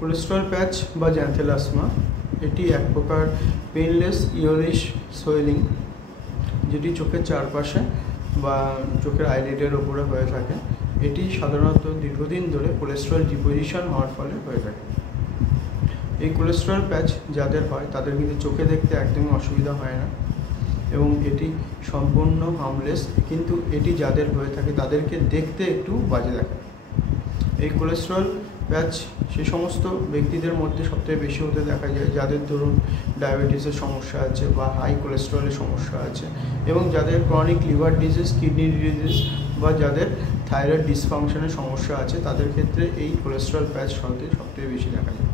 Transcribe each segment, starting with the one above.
Cholesterol প্যাচ বা জ্যান্থেলাসমা এটি এক প্রকার পেইনলেস ইয়োলিশ সোয়েলিং, যেটি চোখের চারপাশে বা চোখের আইলিডের ওপরে হয়ে থাকে। এটি সাধারণত দীর্ঘদিন ধরে কোলেস্ট্রল ডিপোজিশন হওয়ার ফলে হয়ে থাকে। এই কোলেস্ট্রল প্যাচ যাদের হয় তাদের কিন্তু চোখে দেখতে একদমই অসুবিধা হয় না এবং এটি সম্পূর্ণ হার্মলেস, কিন্তু এটি যাদের হয়ে থাকে তাদেরকে দেখতে একটু বাজে দেখায়। এই কোলেস্ট্রল প্যাচ সে সমস্ত ব্যক্তিদের মধ্যে সবথেকে বেশি হতে দেখা যায় যাদের ধরুন ডায়াবেটিসের সমস্যা আছে বা হাই কোলেস্ট্রলের সমস্যা আছে, এবং যাদের chronic liver disease, kidney disease বা যাদের থাইরয়েড ডিসফাংশনের সমস্যা আছে তাদের ক্ষেত্রে এই কোলেস্ট্রল প্যাচ হতে সবথেকে বেশি দেখা যায়।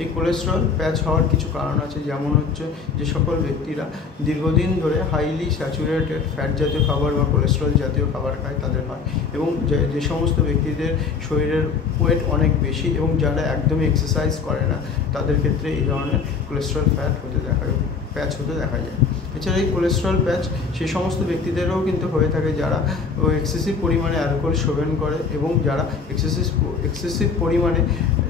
এই কোলেস্ট্রল প্যাচ হওয়ার কিছু কারণ আছে, যেমন হচ্ছে যে সকল ব্যক্তিরা দীর্ঘদিন ধরে হাইলি স্যাচুরেটেড ফ্যাট জাতীয় খাবার বা কোলেস্ট্রল জাতীয় খাবার খায় তাদের হয়, এবং যে সমস্ত ব্যক্তিদের শরীরের ওয়েট অনেক বেশি এবং যারা একদমই এক্সারসাইজ করে না তাদের ক্ষেত্রে এই ধরনের কোলেস্ট্রল প্যাচ হতে দেখা যায়। এছাড়া এই কোলেস্ট্রল প্যাচ সেই সমস্ত ব্যক্তিদেরও কিন্তু হয়ে থাকে যারা এক্সেসিভ পরিমাণে অ্যালকোহল সেবন করে এবং যারা এক্সেসিভ পরিমাণে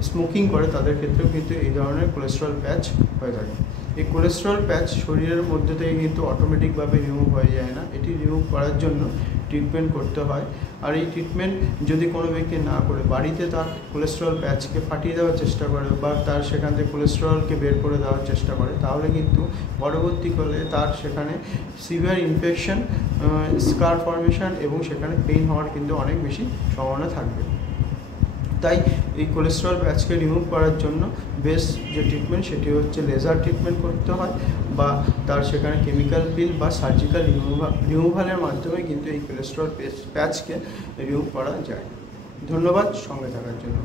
স্মোকিং করে তাদের ক্ষেত্রেও কিন্তু এই ধরনের কোলেস্ট্রল প্যাচ হয়ে থাকে। এই কোলেস্ট্রল প্যাচ শরীরের মধ্যে থেকে কিন্তু অটোমেটিকভাবে রিমুভ হয়ে যায় না, এটি রিমুভ করার জন্য ট্রিটমেন্ট করতে হয়। আর এই ট্রিটমেন্ট যদি কোনো ব্যক্তি না করে বাড়িতে তার কোলেস্ট্রল প্যাচকে ফাটিয়ে দেওয়ার চেষ্টা করে বা তার সেখান থেকে কোলেস্ট্রলকে বের করে দেওয়ার চেষ্টা করে, তাহলে কিন্তু পরবর্তীকালে তার সেখানে সিভিয়ার ইনফেকশন, স্কার ফর্মেশন এবং সেখানে পেইন হওয়ার কিন্তু অনেক বেশি সম্ভাবনা থাকবে। তাই এই কোলেস্ট্রল প্যাচকে রিমুভ করার জন্য বেস্ট যে ট্রিটমেন্ট সেটি হচ্ছে লেজার ট্রিটমেন্ট করতে হয় বা তার সেখানে কেমিক্যাল পিল বা সার্জিক্যাল রিমুভালের মাধ্যমে কিন্তু এই কোলেস্ট্রল প্যাচকে রিমুভ করা যায়। ধন্যবাদ সঙ্গে থাকার জন্য।